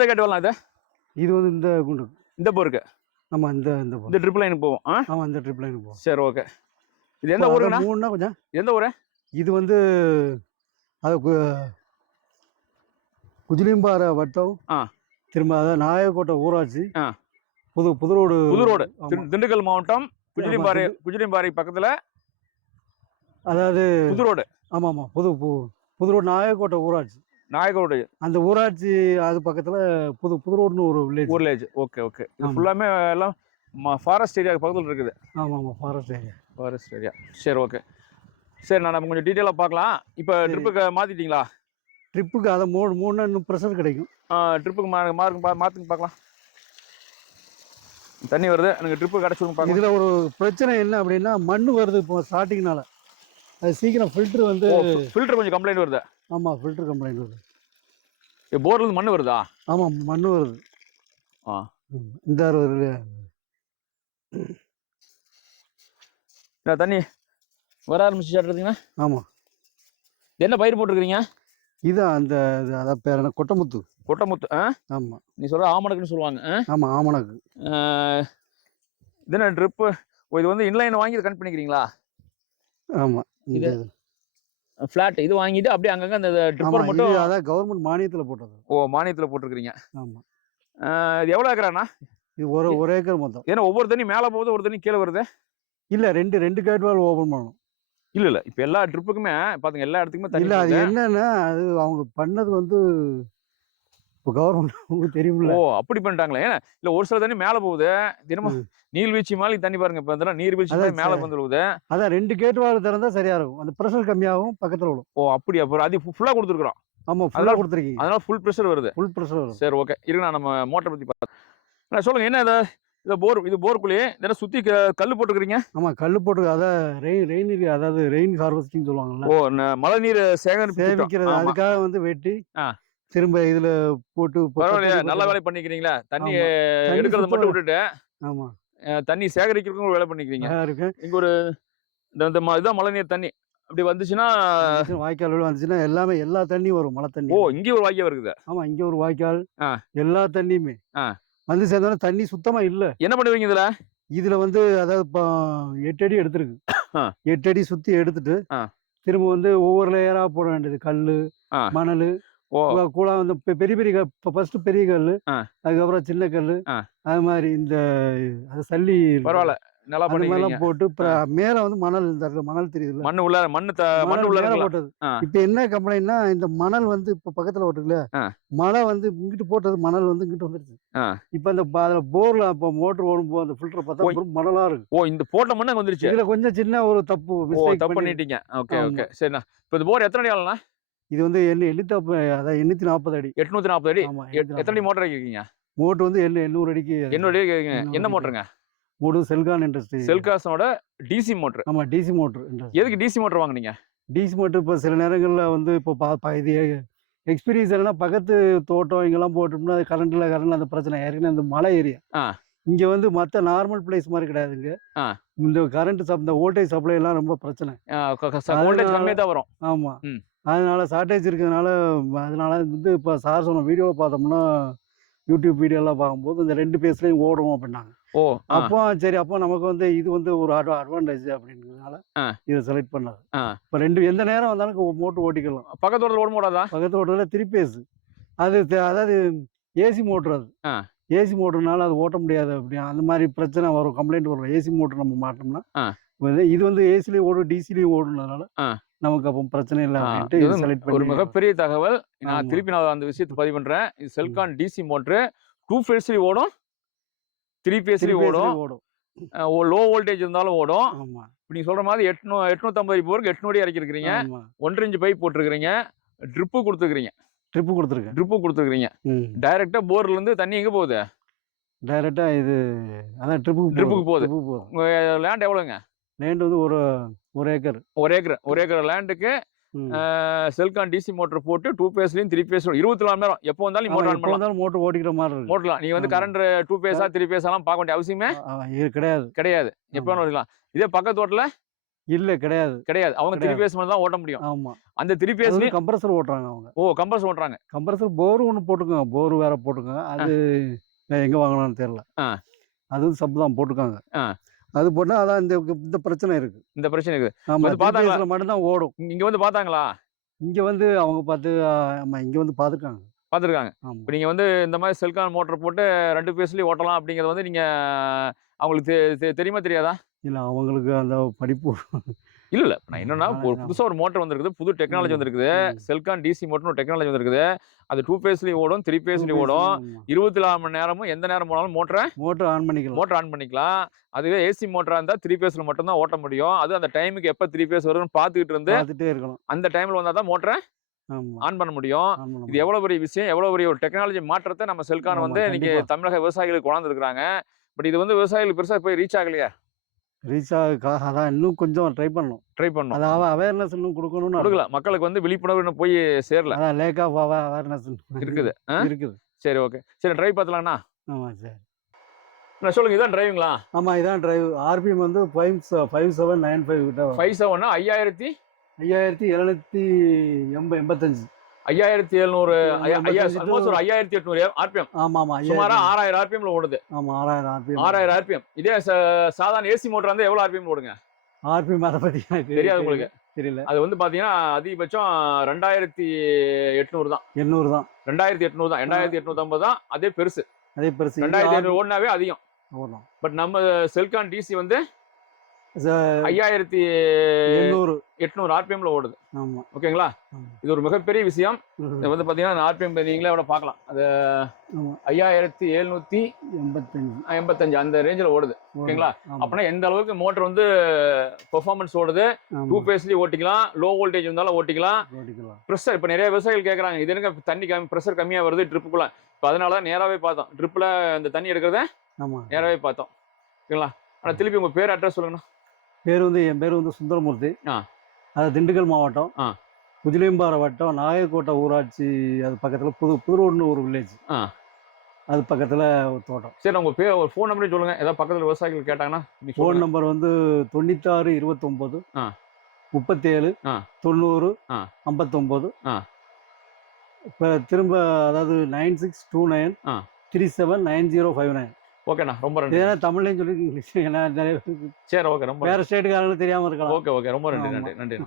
எந்த கேட்டு வரலாம் இது? இது வந்து இந்த குண்டு. இந்த போருக்கு ஆமாம் இந்த இந்த இந்த ட்ரிப் லைனுக்கு போவோம். ஆ? ஆமாம் இந்த ட்ரிப் லைனுக்கு போகும் சரி ஓகே இது எந்த ஊருங்கண்ணா? மூணுனா கொஞ்சம். எந்த ஊரு? இது வந்து அது குஜிலிம்பாறை வட்டம். ஆ. திரும்ப அதாவது நாயக்கோட்டை ஊராட்சி. ஆ. புது புதுரோடு. புதுரோடு. ஆமா. திண்டு- திண்டுக்கல் மாவட்டம் குஜிலிம்பாறை குஜிலிம்பாறை பக்கத்துல அதாவது புதுரோடு. ஆமாம் ஆமாம் புது பு- புதுரோடு நாயக்கோட்டை ஊராட்சி. நாயக்கரோடு அந்த ஊராட்சி அது பக்கத்தில் புது புதுரோடுன்னு ஒரு வில்லேஜ் ஊர்லேஜ். Okay okay. இது. ஃபுல்லாமே எல்லாம் ஃபாரஸ்ட் ஏரியா பக்கத்தில் இருக்குது. ஆமாம் ஆமாம் ஃபாரஸ்ட் ஏரியா ஃபாரஸ்ட் ஏரியா சரி ஓகே. சரி நான் நம்ம கொஞ்சம் டீட்டெயிலாக பார்க்கலாம். இப்போ. ட்ரிப்புக்கு மாற்றிட்டீங்களா ட்ரிப்புக்கு அதை மூணு மூணு இன்னும் ப்ரெஷர் கிடைக்கும். ட்ரிப்புக்கு மா மார்க் பா மாற்றுங்க பார்க்கலாம். தண்ணி வருது. எனக்கு ட்ரிப்பு கிடச்சிடும் பார்க்கலாம். இதில் ஒரு பிரச்சனை என்ன அப்படின்னா மண் வருது இப்போ ஸ்டார்டிங்னால அது சீக்கிரம் ஃபில்ட்ரு வந்து ஃபில்டர் கொஞ்சம் கம்ப்ளைண்ட் வருது. ஆமாம் ஃபில்ட்ரு கம்ப்ளைண்ட் வருது. போர்லேருந்து மண் வருதா? ஆமாம் மண் வருது. ஆ. இந்த என்ன தண்ணி வர ஆரம்பிச்சு சாட்டுறதுங்கண்ணா ஆமாம் என்ன பயிர் போட்டிருக்கிறீங்க? இது அந்த அதான் பேர் என்ன? கொட்டமுத்து. கொட்டமுத்து ஆ? ஆமாம் நீ சொல்கிற ஆமணக்குன்னு சொல்லுவாங்க ஆ? ஆமாம் ஆமணக்கு. இது என்ன ட்ரிப்பு இது வந்து இன்லைன் வாங்கி கனெக்ட் பண்ணிக்கிறீங்களா? ஆமாம் இது. ஃப்ளாட் இது வாங்கிட்டு அப்படியே அங்கங்கே அந்த ட்ரிப்பர் மட்டும் அதான் கவர்மெண்ட் மானியத்தில் போட்டது. ஓ மானியத்தில் போட்டிருக்கிறீங்க. ஆமாம் இது எவ்வளோ ஏக்கராண்ணா? இது ஒரு ஒரு ஏக்கர் மொத்தம். ஏன்னா ஒவ்வொரு தண்ணி மேலே போகுது ஒரு தண்ணி கீழே வருது? இல்லை ரெண்டு ரெண்டு கேட்வால் ஓப்பன் பண்ணணும். இல்ல இல்ல. இப்ப எல்லா ட்ரிப்புக்குமே பாத்துங்க எல்லா இடத்துக்குமே தண்ணி இல்லை அது. என்னன்னா அது அவங்க பண்ணது வந்து இப்போ கவர்மெண்ட் உங்களுக்கு தெரியுமில்ல ஓ அப்படி பண்ணிட்டாங்களே. ஏன்னா இல்ல ஒரு சில தண்ணி மேல போகுது. தினமும். நீர்வீழ்ச்சி மாதிரி தண்ணி பாருங்க. இப்ப இதெல்லாம் நீர்வீழ்ச்சி மாதிரி மேல. வந்துருக்குது அதான் ரெண்டு கேட்வால் திறந்தா சரியா இருக்கும். அந்த ப்ரெஷர் கம்மியாகும் பக்கத்தில் விடும் ஓ அப்படி அப்புறம் அது ஃபுல்லா கொடுத்துருக்கோம் ஆமாம் ஃபுல்லாக அதனால- கொடுத்துருக்கீங்க. அதனால ஃபுல் ப்ரெஷர் வருது. ஃபுல் ப்ரெஷர் வரும். சரி ஓகே இருங்க நம்ம மோட்டர் பத்தி பார்த்தோம் சொல்லுங்க என்ன இது? இது போர் இது போர் குழி இதெல்லாம் சுத்தி க- கல்லு போட்டுக்கிறீங்க? ஆமாம் கல் போட்டு அதான் ரெயின் ரெயின் அதாவது ரெயின் ஹார்வெஸ்டிங் சொல்லுவாங்கல்ல. ஓ மழை நீர் சேகரிப்பு. சேமிக்கிறது ஆமா. அதுக்காக வந்து வெட்டி ஆ. திரும்ப இதுல போட்டு பரவாயில்லையா? நல்ல வேலை பண்ணிக்கிறீங்களா? தண்ணி எடுக்கிறத மட்டும் விட்டுட்டு ஆமா. தண்ணி சேகரிக்கிறதுக்கும் ஒரு வேலை பண்ணிக்கிறீங்க. இங்க ஒரு இந்த இதுதான் மழை நீர் தண்ணி. அப்படி வந்துச்சுன்னா வாய்க்கால் வந்துச்சுன்னா எல்லாமே எல்லா தண்ணியும் வரும் மழை தண்ணி. ஓ இங்கே ஒரு வாய்க்கா இருக்குது. ஆமா இங்க ஒரு வாய்க்கால். எல்லா தண்ணியுமே. வந்து சேர்ந்தோன்னா தண்ணி சுத்தமா இல்ல. என்ன பண்ணுவீங்க இதுல? இதுல வந்து அதாவது எட்டு அடி எடுத்திருக்கு. எட்டு அடி சுத்தி எடுத்துட்டு. திரும்ப வந்து ஒவ்வொரு லேயரா போட வேண்டியது. கல்லு ஆ. மணல் கூட வந்து பெரிய பெரிய ஃபர்ஸ்ட் பெரிய கல். அதுக்கப்புறம் சின்ன கல். அது மாதிரி இந்த அது சல்லி. பரவாயில்ல நல்லா மாதிரிலாம் போட்டு மேல வந்து மணல் இந்த இடத்துல மணல் தெரியுதுல்ல மண்ணு உள்ள மண்ணு மணல் உள்ள. போட்டது. இப்ப என்ன கம்ப்ளைண்ட்னா இந்த மணல் வந்து இப்ப பக்கத்துல ஓட்டுக்குல ஆ. மழை வந்து இங்கிட்டு போட்டது மணல் வந்து இங்கிட்டு வந்துருச்சு. இப்ப அந்த அதுல போர்ல இப்ப மோட்டர் ஓடும் போது அந்த ஃபில்டர் பார்த்தா மணலா இருக்கு ஓ இந்த போட்ட மண்ணு அங்க வந்துருச்சு இதுல கொஞ்சம் சின்ன ஒரு தப்பு தப்பு பண்ணி பண்ணிட்டீங்க ஓகே. ஓகே சரிண்ணா இப்போ இந்த போர் எத்தனை அடி ஆகலண்ணா இது வந்து எண்ணு எண்ணூத்தி அதான் எண்ணூத்தி நாற்பது அடி. எட்நூத்தி நாற்பது அடி. எத்தனை மோட்டர் வைக்கிறீங்க மோட்டர் வந்து எண்ணூ எண்ணூறு அடிக்கு என்னோட என்ன எண்ணூறு மோட்டருங்க? மூணு செல்கான் இண்டஸ்ட்ரி. செல்காசனோட டிசி மோட்டர். ஆமா டிசி மோட்டர் எதுக்கு டிசி மோட்டர் வாங்குனீங்க? டிசி மோட்டர் இப்போ சில நேரங்கள்ல வந்து இப்போ இது எக்ஸ்பீரியன்ஸ் என்னன்னா பக்கத்து தோட்டம் இங்கெல்லாம் போட்டோம்னா கரண்ட்ல கரண்ட்ல அந்த பிரச்சனை. ஏற்கனவே அந்த மலை ஏரியா. இங்க வந்து மற்ற நார்மல் பிளேஸ் மாதிரி கிடையாதுங்க. இந்த கரண்ட் சப் இந்த வோல்டேஜ் சப்ளை எல்லாம் ரொம்ப பிரச்சனை. வரும். ஆமா. அதனால ஷார்ட்டேஜ் இருக்கிறதுனால அதனால வந்து இப்போ சார் சொன்ன வீடியோ பார்த்தோம்னா யூடியூப் வீடியோலாம் பார்க்கும்போது இந்த ரெண்டு பேஸ்லையும் ஓடும் அப்படின்னாங்க. ஓ அப்போ சரி அப்போ நமக்கு வந்து இது வந்து ஒரு அட்வா அட்வான்டேஜ் அப்படிங்கிறதுனால ஆ. இதை செலக்ட் பண்ணது. இப்போ ரெண்டு எந்த நேரம் வந்தாலும் மோட்டர் ஓட்டிக்கலாம். பக்கத்து ரோட்டில் ஓட முடியாதா பக்கத்து ஓட்டரில் த்ரீ பேஸ் அது அதாவது ஏசி மோட்டர் அது. ஏசி மோட்டர்னால அது ஓட்ட முடியாது அப்படி அந்த மாதிரி பிரச்சனை வரும் கம்ப்ளைண்ட் வரும். ஏசி மோட்டர் நம்ம மாட்டோம்னா இது வந்து ஏசிலையும் ஓடும் டிசிலையும் ஓடுனதுனால. நமக்கு அப்போ பிரச்சனை இல்லை ஒரு மிகப்பெரிய தகவல். நான். திருப்பி நான் அந்த விஷயத்தை பதிவு பண்றேன். இது செல்கான் டிசி மோட்ரு டூ ஃபேஸ்லயும் ஓடும். த்ரீ ஃபேஸ்லயும் ஓடும். ஓடும். லோ வோல்டேஜ் இருந்தாலும் ஓடும். இப்ப நீங்க சொல்ற மாதிரி எட்நூ எட்நூத்தம்பது போருக்கு எட்நூறு இறக்கிருக்கிறீங்க ஒன்றரை இன்ச்சு பைப் போட்டிருக்கிறீங்க. ட்ரிப்பு கொடுத்துருக்கிறீங்க. ட்ரிப்பு கொடுத்துருக்கேன். ட்ரிப்பு கொடுத்துருக்கிறீங்க. ம். டைரக்டா போர்ல இருந்து தண்ணி எங்க போகுது? டைரக்டா இது அதான் ட்ரிப்புக்கு ட்ரிப்புக்கு போகுது. லேண்ட் எவ்வளவுங்க லேண்ட் வந்து ஒரு ஒரு ஏக்கர். ஒரு ஏக்கர் ஒரு ஏக்கர் லேண்டுக்கு. செல்கான் டிசி மோட்டர் போட்டு டூ பேஸ்லயும் த்ரீ பேஸ் இருபத்தி நாலு நேரம். எப்போ வந்தாலும் மோட்டர் ஆன் பண்ணலாம். மோட்டர் ஓட்டிக்கிற மாதிரி இருக்கு. மோட்டர்லாம் நீங்க வந்து. கரண்ட் டூ பேஸா த்ரீ பேஸாலாம் பார்க்க வேண்டிய அவசியமே கிடையாது. கிடையாது. எப்போ வரலாம் இதே பக்கத்து தோட்டத்தில் இல்ல கிடையாது. கிடையாது. அவங்க த்ரீ. பேஸ் மட்டும் தான் ஓட்ட முடியும். ஆமா. அந்த த்ரீ பேஸ்லயும் கம்ப்ரஸர் ஓட்டுறாங்க அவங்க. ஓ கம்பல்ஸ் ஓட்டுறாங்க. கம்ப்ரஸர் போர் ஒன்று போட்டுக்கோங்க. போர் வேற போட்டுக்கோங்க. அது எங்க வாங்கலாம்னு தெரியல. அதுவும் சப்பு தான் போட்டுக்காங்க. அது போட்டா அதான் இந்த இந்த பிரச்சனை இருக்கு. இந்த பிரச்சனை இருக்குது. ஆமா வந்து பார்த்தாங்களா? மட்டும்தான் ஓடும். இங்க- வந்து பார்த்தாங்களா? இங்க வந்து அவங்க பார்த்து ஆமா இங்க வந்து பார்த்துருக்காங்க. பார்த்துருக்காங்க. இப்போ நீங்கள் வந்து இந்த மாதிரி செல்கான் மோட்டர் போட்டு ரெண்டு பேஸ்லேயும் ஓட்டலாம் அப்படிங்கிறது வந்து நீங்கள் அவங்களுக்கு தெரியுமா தெரியாதா? இல்ல அவங்களுக்கு அந்த படிப்பு இல்ல இல்ல நான் என்னன்னா ஒரு. புதுசா ஒரு மோட்டர் வந்திருக்குது. புது டெக்னாலஜி வந்திருக்குது. செல்கான் டிசி மோட்டர்னு ஒரு டெக்னாலஜி வந்திருக்குது. அது டூ பேஸ்லயும் ஓடும் த்ரீ பேஸ்லயும் ஓடும். இருபத்தி நாலு மணி நேரமும் எந்த நேரம் போனாலும் மோட்டரை மோட்டர் ஆன் பண்ணிக்கலாம். மோட்டர் ஆன் பண்ணிக்கலாம். அதுவே ஏசி மோட்டரா இருந்தா த்ரீ பேஸ்ல மட்டும் தான் ஓட்ட முடியும். அது அந்த டைமுக்கு எப்ப த்ரீ பேஸ் வரும்னு பார்த்துக்கிட்டு இருந்து இருக்கணும். அந்த டைம்ல வந்தா தான் மோட்டரை ஆன் பண்ண முடியும். இது எவ்வளவு பெரிய விஷயம் எவ்வளவு பெரிய ஒரு டெக்னாலஜி மாற்றத்தை நம்ம செல்கான் வந்து இன்னைக்கு. தமிழக விவசாயிகளுக்கு கொண்டாந்துருக்காங்க பட் இது வந்து விவசாயிகளுக்கு பெருசா போய் ரீச் ஆகலையா. ரீச் ஆக அதான் இன்னும் கொஞ்சம் ட்ரை பண்ணணும். ட்ரை பண்ணணும். அதாவது அவேர்னஸ் இன்னும் கொடுக்கணும்னு கொடுக்கல மக்களுக்கு வந்து விழிப்புணர்வு போய் சேரல. அதான் லேக் ஆஃப் அவேர்னஸ் இருக்குது? இருக்குது. சரி ஓகே சரி டிரைவ் பார்த்தலாம்ண்ணா. ஆமா சரி. நான் சொல்லுங்க. இதான் டிரைவிங்களா ஆமா இதான் டிரைவ் ஆர்பிஎம் வந்து five five seven nine five கிட்ட. ஃபைவ் செவன் ஐயாயிரத்தி? ஐயாயிரத்தி எழுநூத்தி எண்ப எண்பத்தஞ்சு. ஐயாயிரத்தி எழுநூறு ஒரு ஐயாயிரத்தி எட்நூறு ஆர்பிஎம். ஆமா ஆமா சுமாரா ஆறாயிரம் ஆர்பிஎம்ல ஓடுது. ஆமா ஆறாயிரம் ஆர்பிஎம். ஆறாயிரம் ஆர்பிஎம். இதே சாதாரண ஏசி மோட்டர் வந்து எவ்வளவு ஆர்பிஎம் ஓடுங்க? ஆர்பிஎம் அதை பத்தி தெரியாது உங்களுக்கு? தெரியல. அது வந்து பாத்தீங்கன்னா அதிகபட்சம் ரெண்டாயிரத்தி எட்நூறு தான். எண்ணூறு தான். ரெண்டாயிரத்தி எட்நூறு தான். ரெண்டாயிரத்தி எட்நூத்தி ஐம்பது தான் அதே பெருசு. அதே பெருசு. ரெண்டாயிரத்தி எட்நூறு ஓடினாவே அதிகம். பட் நம்ம செல்கான் டிசி வந்து ஐயாயிரத்தி எண்ணூறு. எட்நூறு ஆர்பிஎம்ல ஓடுது. ஓகேங்களா. இது ஒரு மிகப்பெரிய விஷயம். இது வந்து பாத்தீங்கன்னா ஆர்பிஎம் நீங்களே கூட பார்க்கலாம். அது ஐயாயிரத்தி எழுநூத்தி எண்பத்தஞ்சு. எண்பத்தஞ்சு அந்த ரேஞ்சில் ஓடுது. ஓகேங்களா? அப்படின்னா எந்த அளவுக்கு மோட்டர் வந்து பெர்ஃபார்மன்ஸ் ஓடுது. டூ பேஸ்லயும் ஓட்டிக்கலாம். லோ வோல்டேஜ் இருந்தாலும் ஓட்டிக்கலாம். ப்ரெஷர் இப்போ நிறைய விவசாயிகள் கேட்குறாங்க இது எனக்கு தண்ணி கம்மி ப்ரெஷர் கம்மியாக வருது ட்ரிப்புக்குள்ள இப்போ அதனால தான் நேராகவே பார்த்தோம். ட்ரிப்பில் இந்த தண்ணி எடுக்கிறத நேராகவே பார்த்தோம். ஓகேங்களா? ஆனால் திருப்பி உங்கள் பேர் அட்ரஸ் சொல்லுங்கண்ணா. பேர் வந்து என் பேர் வந்து சுந்தரமூர்த்தி ஆ. அது திண்டுக்கல் மாவட்டம் ஆ. குஜிலியம்பாறை வட்டம் நாயக்கோட்டை ஊராட்சி அது பக்கத்துல புது புதுரோடுன்னு ஒரு வில்லேஜ் ஆ. அது பக்கத்துல ஒரு தோட்டம் சரி உங்கள் பேர் ஒரு ஃபோன் நம்பரே சொல்லுங்கள் ஏதாவது பக்கத்தில் விவசாயிகள் கேட்டாங்கன்னா ஃபோன். நம்பர் வந்து தொண்ணூத்தாறு இருபத்தொம்போது ஆ. முப்பத்தேழு. தொண்ணூறு. ஐம்பத்தொம்போது ஆ. இப்போ திரும்ப அதாவது நைன் சிக்ஸ் டூ நைன் ஆ. Three seven nine zero five nine ஓகேண்ணா ரொம்ப நன்றி. ஏன்னா தமிழ்லையும் சொல்லி இங்கிலீஷ் ஏன்னா நிறைய பேருக்கு சரி ஓகே ரொம்ப வேற ஸ்டேட்டுக்காரங்களுக்கு தெரியாம இருக்கலாம். ஓகே ஓகே ரொம்ப நன்றி. நன்றி நன்றி